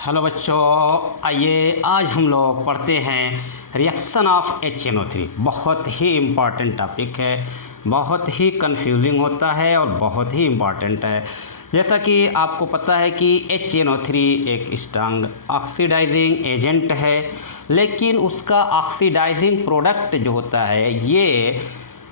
Hello बच्चों, आइए आज हम लोग पढ़ते हैं रिएक्शन ऑफ HNO3। बहुत ही इम्पॉर्टेंट टॉपिक है, बहुत ही कंफ्यूजिंग होता है और बहुत ही इम्पॉर्टेंट है। जैसा कि आपको पता है कि HNO3 एक स्ट्रांग ऑक्सीडाइजिंग एजेंट है, लेकिन उसका ऑक्सीडाइजिंग प्रोडक्ट जो होता है ये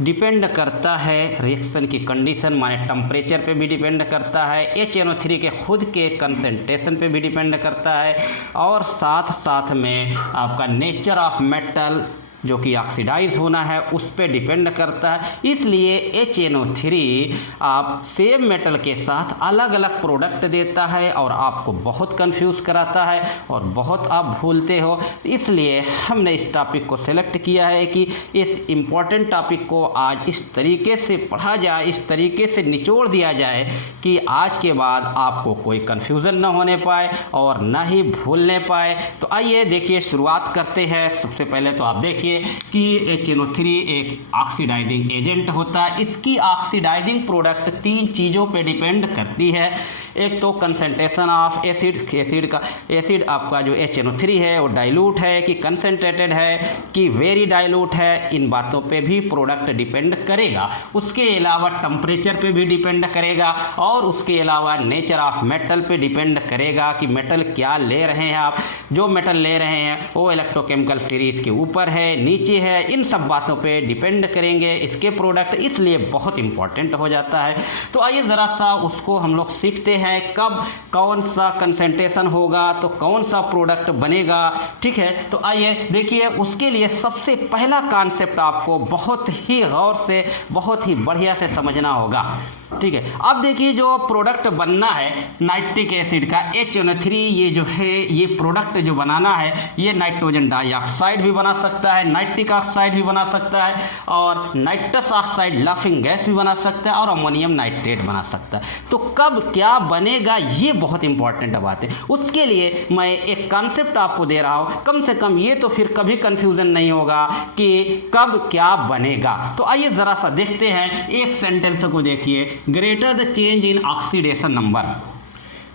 डिपेंड करता है रिएक्शन की कंडीशन, माने टेम्परेचर पे भी डिपेंड करता है, HNO3 के खुद के कंसंट्रेशन पे भी डिपेंड करता है, और साथ साथ में आपका नेचर ऑफ मेटल जो कि ऑक्सीडाइज होना है उस पे डिपेंड करता है। इसलिए HNO3 आप सेम मेटल के साथ अलग अलग प्रोडक्ट देता है और आपको बहुत कंफ्यूज कराता है और बहुत आप भूलते हो। इसलिए हमने इस टॉपिक को सेलेक्ट किया है कि इस इम्पॉर्टेंट टॉपिक को आज इस तरीके से पढ़ा जाए, इस तरीके से निचोड़ दिया जाए कि आज के बाद आपको कोई कन्फ्यूज़न न होने पाए और ना ही भूलने पाए। तो आइए देखिए, शुरुआत करते हैं। सबसे पहले तो आप देखिए कि HNO3 एक ऑक्सीडाइजिंग एजेंट होता है। इसकी ऑक्सीडाइजिंग प्रोडक्ट तीन चीज़ों पे डिपेंड करती है। एक तो कंसंट्रेशन ऑफ एसिड आपका जो HNO3 है वो डाइल्यूट है कि कंसंट्रेटेड है कि वेरी डाइल्यूट है, इन बातों पे भी प्रोडक्ट डिपेंड करेगा। उसके अलावा टेम्परेचर पे भी डिपेंड करेगा और उसके अलावा नेचर ऑफ मेटल पे डिपेंड करेगा कि मेटल क्या ले रहे हैं आप। जो मेटल ले रहे हैं वो इलेक्ट्रोकेमिकल सीरीज के ऊपर है, नीचे है, इन सब बातों पे डिपेंड करेंगे इसके प्रोडक्ट, इसलिए बहुत इंपॉर्टेंट हो जाता है। तो आइए ज़रा सा उसको हम लोग सीखते हैं, कब कौन सा कंसंट्रेशन होगा तो कौन सा प्रोडक्ट बनेगा। ठीक है, तो आइए देखिए, उसके लिए सबसे पहला कॉन्सेप्ट आपको बहुत ही गौर से, बहुत ही बढ़िया से समझना होगा। ठीक है, अब देखिए जो प्रोडक्ट बनना है नाइट्रिक एसिड का HNO3, ये जो है ये प्रोडक्ट जो बनाना है ये नाइट्रोजन डाइऑक्साइड भी बना सकता है, नाइट्रिक ऑक्साइड भी बना सकता है और नाइट्रस ऑक्साइड लाफिंग गैस भी बना सकता है और अमोनियम नाइट्रेट बना सकता है। तो कब क्या बनेगा ये बहुत इंपॉर्टेंट बात है। उसके लिए मैं एक कॉन्सेप्ट आपको दे रहा हूँ, कम से कम ये तो फिर कभी कंफ्यूजन नहीं होगा कि कब क्या बनेगा। तो आइए ज़रा सा देखते हैं, एक सेंटेंस को देखिए, greater the change in oxidation number,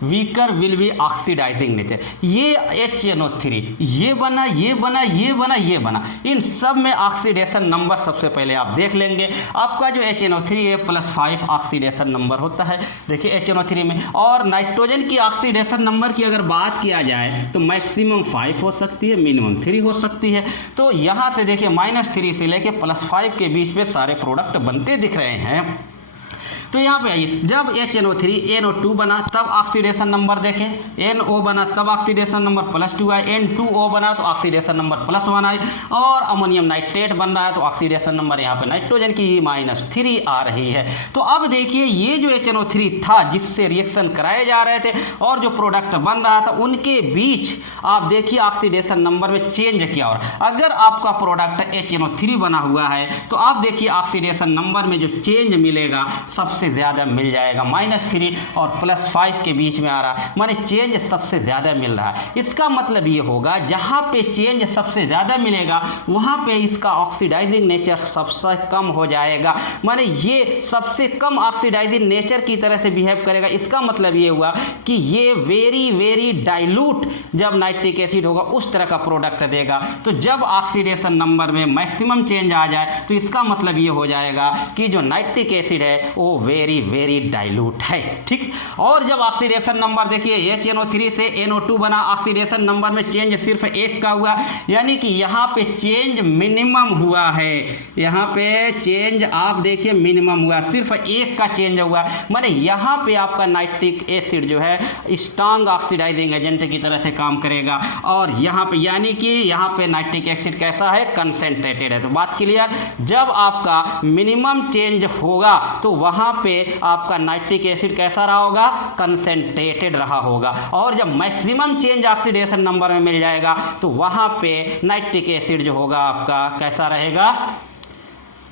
weaker will be oxidising nature. ये HNO3 ये बना, ये बना, ये बना, ये बना, इन सब में ऑक्सीडेशन नंबर सबसे पहले आप देख लेंगे। आपका जो HNO3 है +5 ऑक्सीडेशन नंबर होता है, देखिए HNO3 में। और नाइट्रोजन की ऑक्सीडेशन नंबर की अगर बात किया जाए तो मैक्सिमम 5 हो सकती है, मिनिमम 3 हो सकती है। तो यहाँ से देखिए -3 से लेके +5 के बीच में सारे प्रोडक्ट बनते दिख रहे हैं। तो यहाँ पे आइए, जब HNO3 NO2 बना तब ऑक्सीडेशन नंबर देखें, NO बना तब ऑक्सीडेशन नंबर +2 आए, N2O बना तो ऑक्सीडेशन नंबर +1 आए, और अमोनियम नाइट्रेट बन रहा है तो ऑक्सीडेशन नंबर यहाँ पे नाइट्रोजन की -3 आ रही है। तो अब देखिए, ये जो HNO3 था जिससे रिएक्शन कराए जा रहे थे और जो प्रोडक्ट बन रहा था उनके बीच आप देखिए ऑक्सीडेशन नंबर में चेंज क्या हो रहा है। अगर आपका प्रोडक्ट HNO3 बना हुआ है तो आप देखिए ऑक्सीडेशन नंबर में जो चेंज मिलेगा सबसे ज्यादा मिल जाएगा, -3 और +5 के बीच में आ रहा है, माने चेंज सबसे ज्यादा मिल रहा है। इसका मतलब ये होगा जहां पे चेंज सबसे ज्यादा मिलेगा वहां पे इसका ऑक्सीडाइजिंग नेचर सबसे कम हो जाएगा, माने ये सबसे कम ऑक्सीडाइजिंग नेचर की तरह से बिहेव करेगा। इसका मतलब ये हुआ कि ये वेरी वेरी डाइल्यूट जब नाइट्रिक एसिड होगा उस तरह का प्रोडक्ट देगा। तो जब ऑक्सीडेशन नंबर में मैक्सिमम चेंज आ जाए तो इसका मतलब ये हो जाएगा कि जो नाइट्रिक एसिड है वो वेरी वेरी डाइल्यूट है। ठीक, और जब ऑक्सीडेशन नंबर देखिए HNO3 से NO2 बना, ऑक्सीडेशन नंबर में चेंज सिर्फ 1 का हुआ, यानी कि यहाँ पे चेंज मिनिमम हुआ है। यहाँ पे चेंज आप देखिए मिनिमम हुआ, सिर्फ 1 का चेंज हुआ, माने यहाँ पे आपका नाइट्रिक एसिड जो है स्ट्रांग ऑक्सीडाइजिंग एजेंट की तरह से काम करेगा। और यहाँ पे यानी कि यहाँ पे नाइट्रिक एसिड कैसा है, कंसंट्रेटेड है। तो बात क्लियर, जब आपका मिनिमम चेंज होगा तो वहाँ पे आपका नाइट्रिक एसिड कैसा रहा होगा, कंसंट्रेटेड रहा होगा। और जब मैक्सिमम चेंज ऑक्सीडेशन नंबर में मिल जाएगा तो वहां पे नाइट्रिक एसिड जो होगा आपका कैसा रहेगा,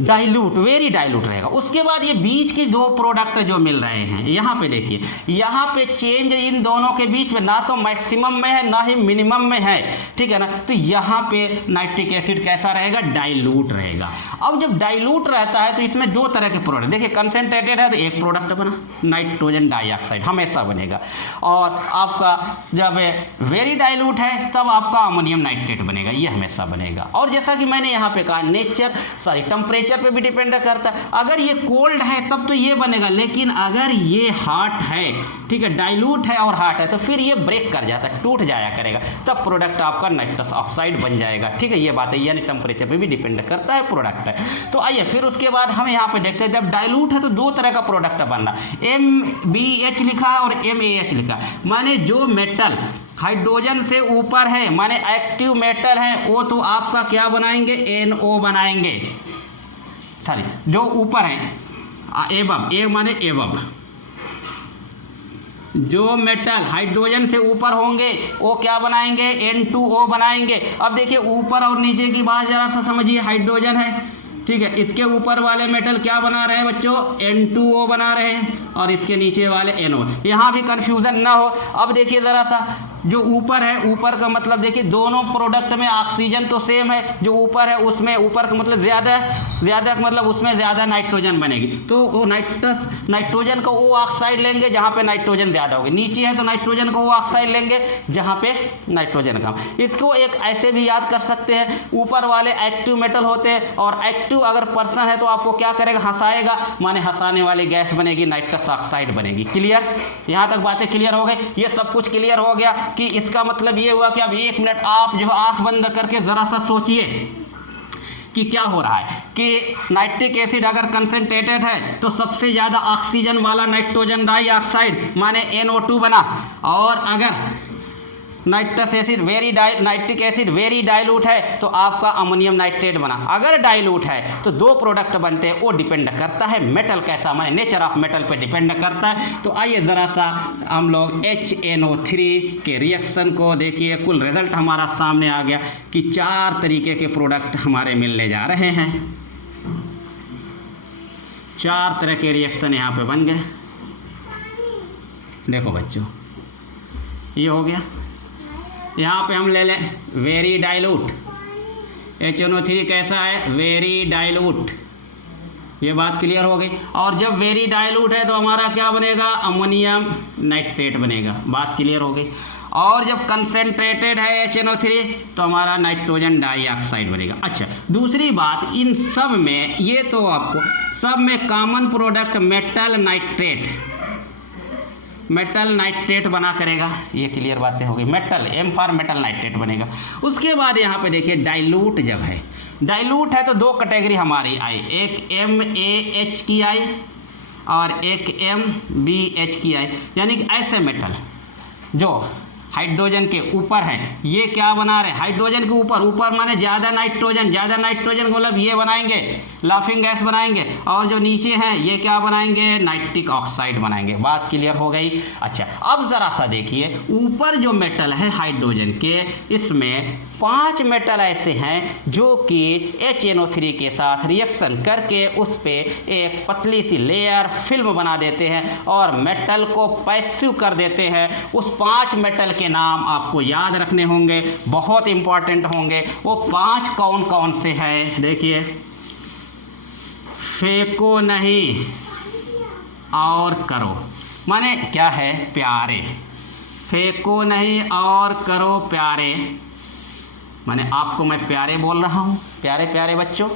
डाइल्यूट, वेरी डाइल्यूट रहेगा। उसके बाद ये बीच के दो प्रोडक्ट जो मिल रहे हैं, यहाँ पे देखिए, यहाँ पे चेंज इन दोनों के बीच में ना तो मैक्सिमम में है ना ही मिनिमम में है, ठीक है ना। तो यहाँ पे नाइट्रिक एसिड कैसा रहेगा, डाइल्यूट रहेगा। अब जब डाइल्यूट रहता है तो इसमें दो तरह के प्रोडक्ट, देखिए कंसेंट्रेटेड है तो एक प्रोडक्ट बना नाइट्रोजन डाइऑक्साइड हमेशा बनेगा, और आपका जब वेरी डाइल्यूट है तब आपका अमोनियम नाइट्रेट बनेगा, ये हमेशा बनेगा। और जैसा कि मैंने यहाँ पे कहा टेम्परेचर पे भी डिपेंड करता है। अगर ये कोल्ड है तब तो ये बनेगा, लेकिन अगर ये हॉट है, ठीक है, डाइल्यूट है और हॉट है, तो फिर ये ब्रेक कर जाता है, टूट जाया करेगा, तब प्रोडक्ट आपका नाइट्रस ऑक्साइड बन जाएगा, ठीक है। ये बात है, यानी टेम्परेचर पे भी डिपेंड करता है प्रोडक्ट है। तो आइए फिर उसके बाद हम यहाँ पे देखते हैं, जब डाइल्यूट है तो दो तरह का प्रोडक्ट बन रहा है, MbH लिखा है और MaH लिखा है। माने जो मेटल हाइड्रोजन से ऊपर है, माने एक्टिव मेटल है, वो तो आपका क्या बनाएंगे, NO बनाएंगे, सॉरी जो ऊपर है एबव, ए माने एबव, जो मेटल हाइड्रोजन से ऊपर होंगे वो क्या बनाएंगे, N2O बनाएंगे। अब देखिए ऊपर और नीचे की बात जरा सा समझिए, हाइड्रोजन है, ठीक है, इसके ऊपर वाले मेटल क्या बना रहे हैं बच्चों, N2O बना रहे हैं, और इसके नीचे वाले NO। यहाँ भी कंफ्यूजन ना हो। अब देखिए ज़रा सा, जो ऊपर है, ऊपर का मतलब देखिए दोनों प्रोडक्ट में ऑक्सीजन तो सेम है, जो ऊपर है उसमें ऊपर का मतलब ज़्यादा मतलब उसमें ज़्यादा नाइट्रोजन बनेगी, तो वो नाइट्रोजन का वो ऑक्साइड लेंगे जहाँ पे नाइट्रोजन ज़्यादा होगी, नीचे है तो नाइट्रोजन का वो ऑक्साइड लेंगे जहाँ पे नाइट्रोजन कम। इसको एक ऐसे भी याद कर सकते हैं, ऊपर वाले एक्टिव मेटल होते हैं, और एक्टिव अगर पर्सन है तो आपको क्या करेगा, हंसाएगा, माने हंसाने वाली गैस बनेगी, नाइट्रस ऑक्साइड बनेगी। क्लियर, यहाँ तक बातें क्लियर हो गई। ये सब कुछ क्लियर हो गया कि इसका मतलब ये हुआ कि अब 1 मिनट आप जो आंख बंद करके जरा सा सोचिए कि क्या हो रहा है कि नाइट्रिक एसिड अगर कंसंट्रेटेड है तो सबसे ज़्यादा ऑक्सीजन वाला नाइट्रोजन डाइऑक्साइड माने NO2 बना, और अगर नाइट्रिक एसिड वेरी डाइल्यूट है तो आपका अमोनियम नाइट्रेट बना। अगर डाइल्यूट है तो दो प्रोडक्ट बनते हैं, वो डिपेंड करता है मेटल कैसा, माने नेचर ऑफ मेटल पे डिपेंड करता है। तो आइए ज़रा सा हम लोग HNO3 के रिएक्शन को देखिए। कुल रिजल्ट हमारा सामने आ गया कि 4 तरीके के प्रोडक्ट हमारे मिलने जा रहे हैं, 4 तरह के रिएक्शन यहाँ पे बन गए। देखो बच्चों, ये हो गया। यहाँ पे हम ले लें वेरी डाइल्यूट, HNO3 कैसा है, वेरी डाइल्यूट, ये बात क्लियर हो गई। और जब वेरी डाइल्यूट है तो हमारा क्या बनेगा, अमोनियम नाइट्रेट बनेगा, बात क्लियर हो गई। और जब कंसंट्रेटेड है HNO3 तो हमारा नाइट्रोजन डाइऑक्साइड बनेगा। अच्छा, दूसरी बात, इन सब में ये तो आपको सब में कॉमन प्रोडक्ट मेटल नाइट्रेट बना करेगा, ये क्लियर बातें हो गई। Metal, M for metal nitrate बनेगा। उसके बाद यहाँ पे देखिए डाइल्यूट, जब है डाइल्यूट है तो दो कैटेगरी हमारी आई, एक MaH की आई और एक MbH की आई, यानी कि ऐसे मेटल जो हाइड्रोजन के ऊपर है, ये क्या बना रहे हैं, हाइड्रोजन के ऊपर माने ज़्यादा नाइट्रोजन मतलब ये बनाएंगे, लाफिंग गैस बनाएंगे, और जो नीचे हैं ये क्या बनाएंगे, नाइट्रिक ऑक्साइड बनाएंगे। बात क्लियर हो गई। अच्छा, अब ज़रा सा देखिए, ऊपर जो मेटल है हाइड्रोजन के, इसमें 5 मेटल ऐसे हैं जो कि HNO3 के साथ रिएक्शन करके उस पर एक पतली सी लेयर फिल्म बना देते हैं और मेटल को पैसिव कर देते हैं। उस 5 मेटल के नाम आपको याद रखने होंगे, बहुत इंपॉर्टेंट होंगे। वो 5 कौन कौन से हैं, देखिए, फेंको नहीं और करो, माने क्या है, प्यारे, फेंको नहीं और करो प्यारे, माने आपको मैं प्यारे बोल रहा हूँ, प्यारे प्यारे बच्चों।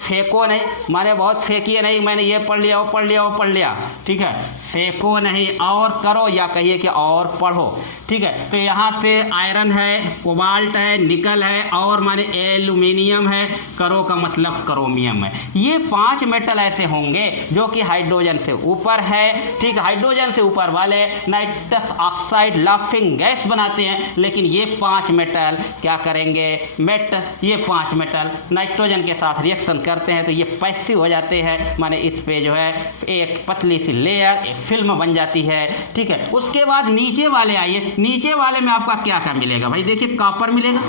फेंको नहीं माने बहुत फेंकिए नहीं, मैंने ये पढ़ लिया वो पढ़ लिया वो पढ़ लिया, ठीक है। फेंको नहीं और करो, या कहिए कि और पढ़ो, ठीक है। तो यहाँ से आयरन है, कोबाल्ट है, निकल है, और माने एल्यूमिनियम है, करो का मतलब क्रोमियम है। ये 5 मेटल ऐसे होंगे जो कि हाइड्रोजन से ऊपर है, ठीक है। हाइड्रोजन से ऊपर वाले नाइट्रस ऑक्साइड लाफिंग गैस बनाते हैं, लेकिन ये 5 मेटल क्या करेंगे, ये 5 मेटल नाइट्रोजन के साथ रिएक्शन करते हैं तो ये पैसिव हो जाते हैं, माने इस पे जो है एक पतली सी लेयर, एक फिल्म बन जाती है, ठीक है। उसके बाद नीचे वाले आइए, नीचे वाले में आपका क्या क्या मिलेगा भाई, देखिए कॉपर मिलेगा,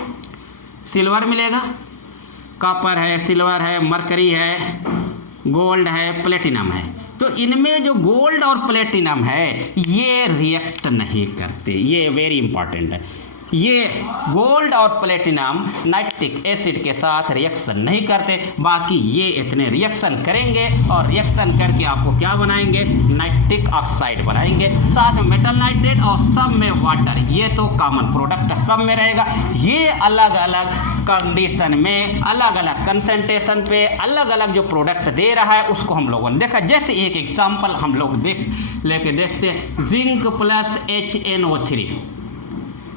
सिल्वर मिलेगा, कॉपर है, सिल्वर है, मरकरी है, गोल्ड है, प्लेटिनम है। तो इनमें जो गोल्ड और प्लेटिनम है ये रिएक्ट नहीं करते, ये वेरी इंपॉर्टेंट है। ये गोल्ड और प्लेटिनम नाइट्रिक एसिड के साथ रिएक्शन नहीं करते, बाकी ये इतने रिएक्शन करेंगे और रिएक्शन करके आपको क्या बनाएंगे, नाइट्रिक ऑक्साइड बनाएंगे, साथ में मेटल नाइट्रेट और सब में वाटर। ये तो कॉमन प्रोडक्ट सब में रहेगा। ये अलग अलग कंडीशन में अलग अलग कंसंट्रेशन पे अलग अलग जो प्रोडक्ट दे रहा है उसको हम लोगों ने देखा। जैसे एक एग्जाम्पल हम लोग लेके देखते हैं, जिंक प्लस HNO3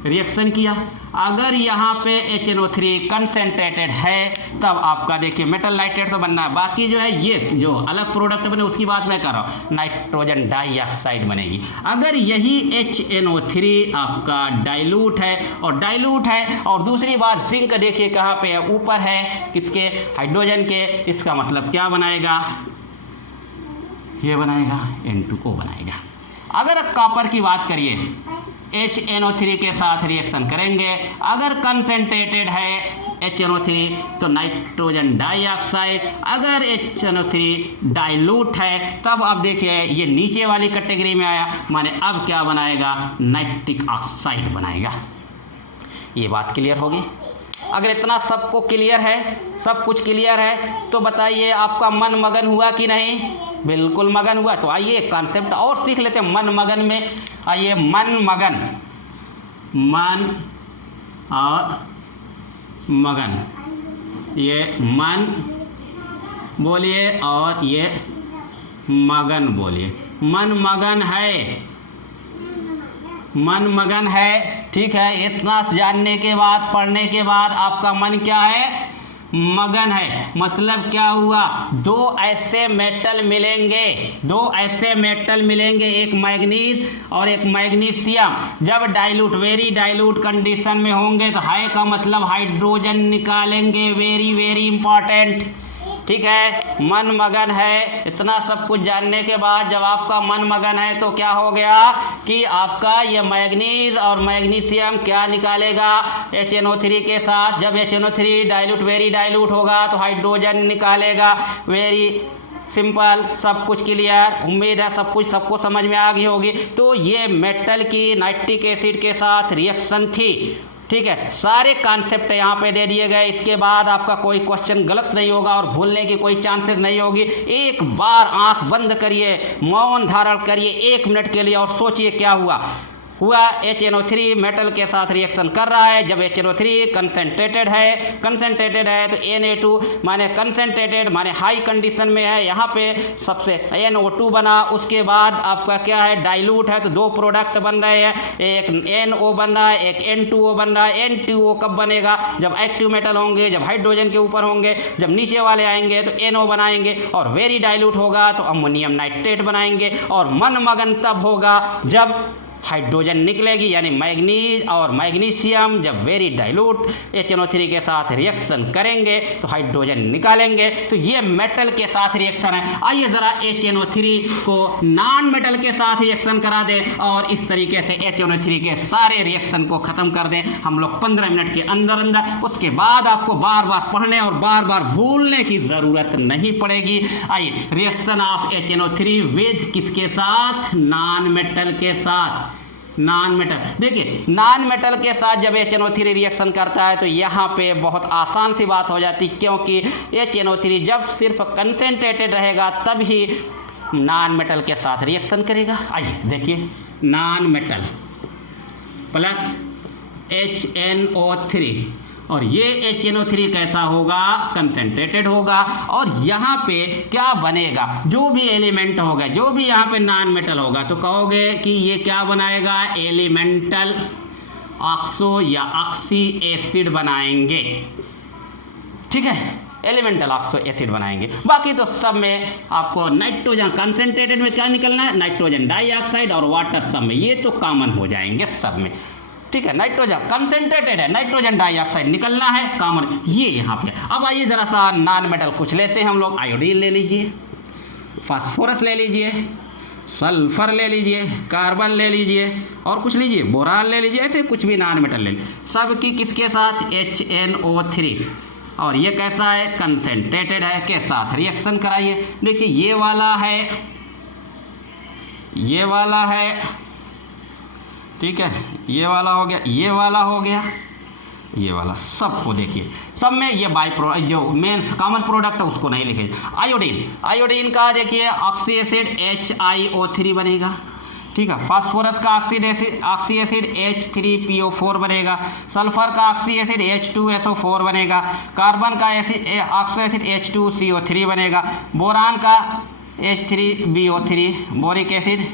रिएक्शन किया। अगर यहाँ पे HNO3 कंसनट्रेटेड है तब आपका देखिए मेटल नाइट्रेट तो बनना है, बाकी जो है ये जो अलग प्रोडक्ट बने उसकी बात मैं कर रहा हूँ, नाइट्रोजन डाइऑक्साइड बनेगी। अगर यही HNO3 आपका डाइल्यूट है और दूसरी बात जिंक देखिए कहाँ पे है, ऊपर है किसके, हाइड्रोजन के, इसका मतलब क्या बनाएगा, ये बनाएगा N2O बनाएगा। अगर कॉपर की बात करिए, HNO3 के साथ रिएक्शन करेंगे, अगर कंसनट्रेटेड है HNO3 तो नाइट्रोजन डाइऑक्साइड, अगर HNO3 डाइल्यूट है तब आप देखिए ये नीचे वाली कैटेगरी में आया, माने अब क्या बनाएगा, नाइट्रिक ऑक्साइड बनाएगा। ये बात क्लियर होगी। अगर इतना सबको क्लियर है, सब कुछ क्लियर है, तो बताइए आपका मन मगन हुआ कि नहीं, बिल्कुल मगन हुआ। तो आइए कॉन्सेप्ट और सीख लेते हैं मन मगन में। आइए मन मगन, मन और मगन, ये मन बोलिए और ये मगन बोलिए। मन मगन है, मन मगन है, ठीक है। इतना जानने के बाद, पढ़ने के बाद आपका मन क्या है, मगन है। मतलब क्या हुआ, दो ऐसे मेटल मिलेंगे, एक मैग्नीज और एक मैग्नीशियम। जब डाइल्यूट, वेरी डाइल्यूट कंडीशन में होंगे तो हाई का मतलब हाइड्रोजन निकालेंगे, वेरी वेरी इंपॉर्टेंट, ठीक है। मन मगन है। इतना सब कुछ जानने के बाद जब आपका मन मगन है तो क्या हो गया कि आपका ये मैग्नीज और मैग्नीशियम क्या निकालेगा, HNO3 के साथ। जब HNO3 डाइल्यूट, वेरी डाइल्यूट होगा तो हाइड्रोजन निकालेगा, वेरी सिंपल, सब कुछ क्लियर। उम्मीद है सब कुछ सबको समझ में आ गई होगी। तो ये मेटल की नाइट्रिक एसिड के साथ रिएक्शन थी, ठीक है। सारे कॉन्सेप्ट यहाँ पे दे दिए गए। इसके बाद आपका कोई क्वेश्चन गलत नहीं होगा और भूलने की कोई चांसेस नहीं होगी। एक बार आंख बंद करिए, मौन धारण करिए 1 मिनट के लिए और सोचिए क्या हुआ। HNO3 मेटल के साथ रिएक्शन कर रहा है। जब HNO3 कंसनट्रेटेड है तो Na2 माने कंसनट्रेटेड माने हाई कंडीशन में है, यहाँ पे सबसे NO2 बना। उसके बाद आपका क्या है, डाइल्यूट है तो 2 प्रोडक्ट बन रहे हैं, एक NO बन रहा है, एक N2O बन रहा है। N2O कब बनेगा, जब एक्टिव मेटल होंगे, जब हाइड्रोजन के ऊपर होंगे, जब नीचे वाले आएंगे तो NO बनाएंगे, और वेरी डाइल्यूट होगा तो अमोनियम नाइट्रेट बनाएंगे। और मन मगन तब होगा जब हाइड्रोजन निकलेगी, यानी मैग्नीज और मैग्नीशियम जब वेरी डाइल्यूट HNO3 के साथ रिएक्शन करेंगे तो हाइड्रोजन निकालेंगे। तो ये मेटल के साथ रिएक्शन है। आइए ज़रा HNO3 को नॉन मेटल के साथ रिएक्शन करा दें और इस तरीके से HNO3 के सारे रिएक्शन को ख़त्म कर दें हम लोग 15 मिनट के अंदर अंदर। उसके बाद आपको बार बार पढ़ने और बार बार भूलने की ज़रूरत नहीं पड़ेगी। आइए, रिएक्शन ऑफ HNO3 विद किसके साथ, नॉन मेटल के साथ। नॉन मेटल, देखिए नॉन मेटल के साथ जब HNO3 रिएक्शन करता है तो यहाँ पे बहुत आसान सी बात हो जाती, क्योंकि HNO3 जब सिर्फ कंसनट्रेटेड रहेगा तभी नॉन मेटल के साथ रिएक्शन करेगा। आइए देखिए, नॉन मेटल प्लस HNO3, और ये HNO3 कैसा होगा, कंसनट्रेटेड होगा। और यहाँ पे क्या बनेगा, जो भी एलिमेंट होगा, जो भी यहाँ पे नॉन मेटल होगा तो कहोगे कि ये क्या बनाएगा, एलिमेंटल ऑक्सो या ऑक्सी एसिड बनाएंगे, ठीक है, एलिमेंटल ऑक्सो एसिड बनाएंगे। बाकी तो सब में आपको नाइट्रोजन, कंसनट्रेटेड में क्या निकलना है, नाइट्रोजन डाइऑक्साइड, और वाटर सब में, ये तो कॉमन हो जाएंगे सब में, ठीक है। नाइट्रोजन कंसनट्रेटेड है, नाइट्रोजन डाइऑक्साइड निकलना है, कॉमन ये यहाँ पे। अब आइए ज़रा सा नॉन मेटल कुछ लेते हैं हम लोग। आयोडीन ले लीजिए, फास्फोरस ले लीजिए, सल्फर ले लीजिए, कार्बन ले लीजिए, और कुछ लीजिए, बोरान ले लीजिए, ऐसे कुछ भी नॉन मेटल ले लीजिए। सब की किसके साथ, HNO3 और ये कैसा है, कंसेंट्रेटेड है, के साथ रिएक्शन कराइए। देखिए ये वाला है, ये वाला है, ठीक है, ये वाला हो गया, ये वाला हो गया, ये वाला, सबको देखिए सब में ये बाई प्रोडक्ट जो मेन कॉमन प्रोडक्ट है उसको नहीं लिखे। आयोडीन, आयोडीन का देखिए ऑक्सी एसिड HiO3 बनेगा, ठीक है। फास्फोरस का ऑक्सी एसिड H3PO4 बनेगा। सल्फर का ऑक्सी एसिड H2SO4 बनेगा। कार्बन का ऑक्सी एसिड H2CO3 बनेगा। बोरान का H3BO3 बोरिक एसिड,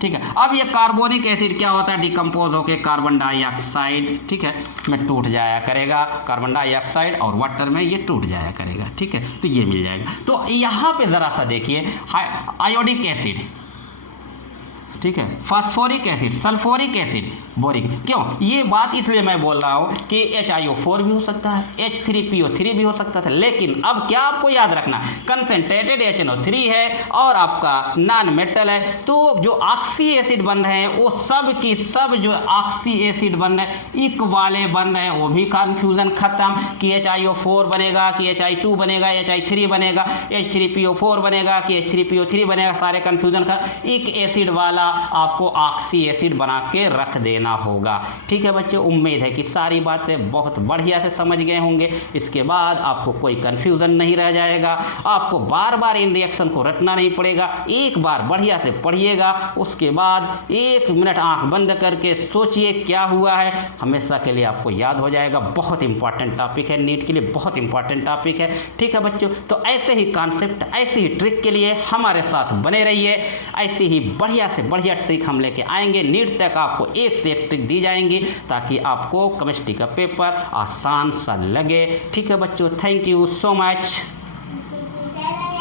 ठीक है। अब ये कार्बोनिक एसिड क्या होता है, डिकम्पोज होकर कार्बन डाइऑक्साइड, ठीक है, में टूट जाया करेगा, कार्बन डाइऑक्साइड और वाटर में ये टूट जाया करेगा, ठीक है। तो ये मिल जाएगा। तो यहाँ पे ज़रा सा देखिए आयोडिक एसिड, ठीक है, phosphoric acid, sulphuric acid, boric, क्यों ये बात इसलिए मैं बोल रहा हूँ कि HiO4 भी हो सकता है, H3PO3 भी हो सकता था, लेकिन अब क्या आपको याद रखना, कंसेंट्रेटेड HNO3 है और आपका नॉन मेटल है, तो जो ऑक्सी एसिड बन रहे हैं वो सब की सब जो ऑक्सी एसिड बन रहे हैं इक वाले बन रहे हैं, वो भी कन्फ्यूज़न खत्म कि HiO4 बनेगा कि Hi2 बनेगा, Hi3 बनेगा, H3PO4 बनेगा कि H3PO3 बनेगा, सारे कन्फ्यूज़न खत्म। इक एसिड वाला आपको ऑक्सी एसिड बना के रख देना होगा, ठीक है बच्चों। उम्मीद है कि सारी बातें बहुत बढ़िया से समझ गए होंगे। इसके बाद आपको कोई कंफ्यूजन नहीं रह जाएगा, आपको बार बार इन रिएक्शन को रटना नहीं पड़ेगा, एक बार बढ़िया से पढ़िएगा, उसके बाद 1 मिनट आंख बंद करके सोचिए क्या हुआ है, हमेशा के लिए आपको याद हो जाएगा। बहुत इंपॉर्टेंट टॉपिक है, नीट के लिए बहुत इंपॉर्टेंट टॉपिक है, ठीक है बच्चों। तो ऐसे ही कॉन्सेप्ट, ऐसी ही ट्रिक के लिए हमारे साथ बने रहिए, ऐसी ही बढ़िया से बढ़िया ट्रिक हम लेके आएंगे। नीट तक आपको एक से एक ट्रिक दी जाएंगी ताकि आपको केमिस्ट्री का पेपर आसान सा लगे, ठीक है बच्चों। Thank you so much.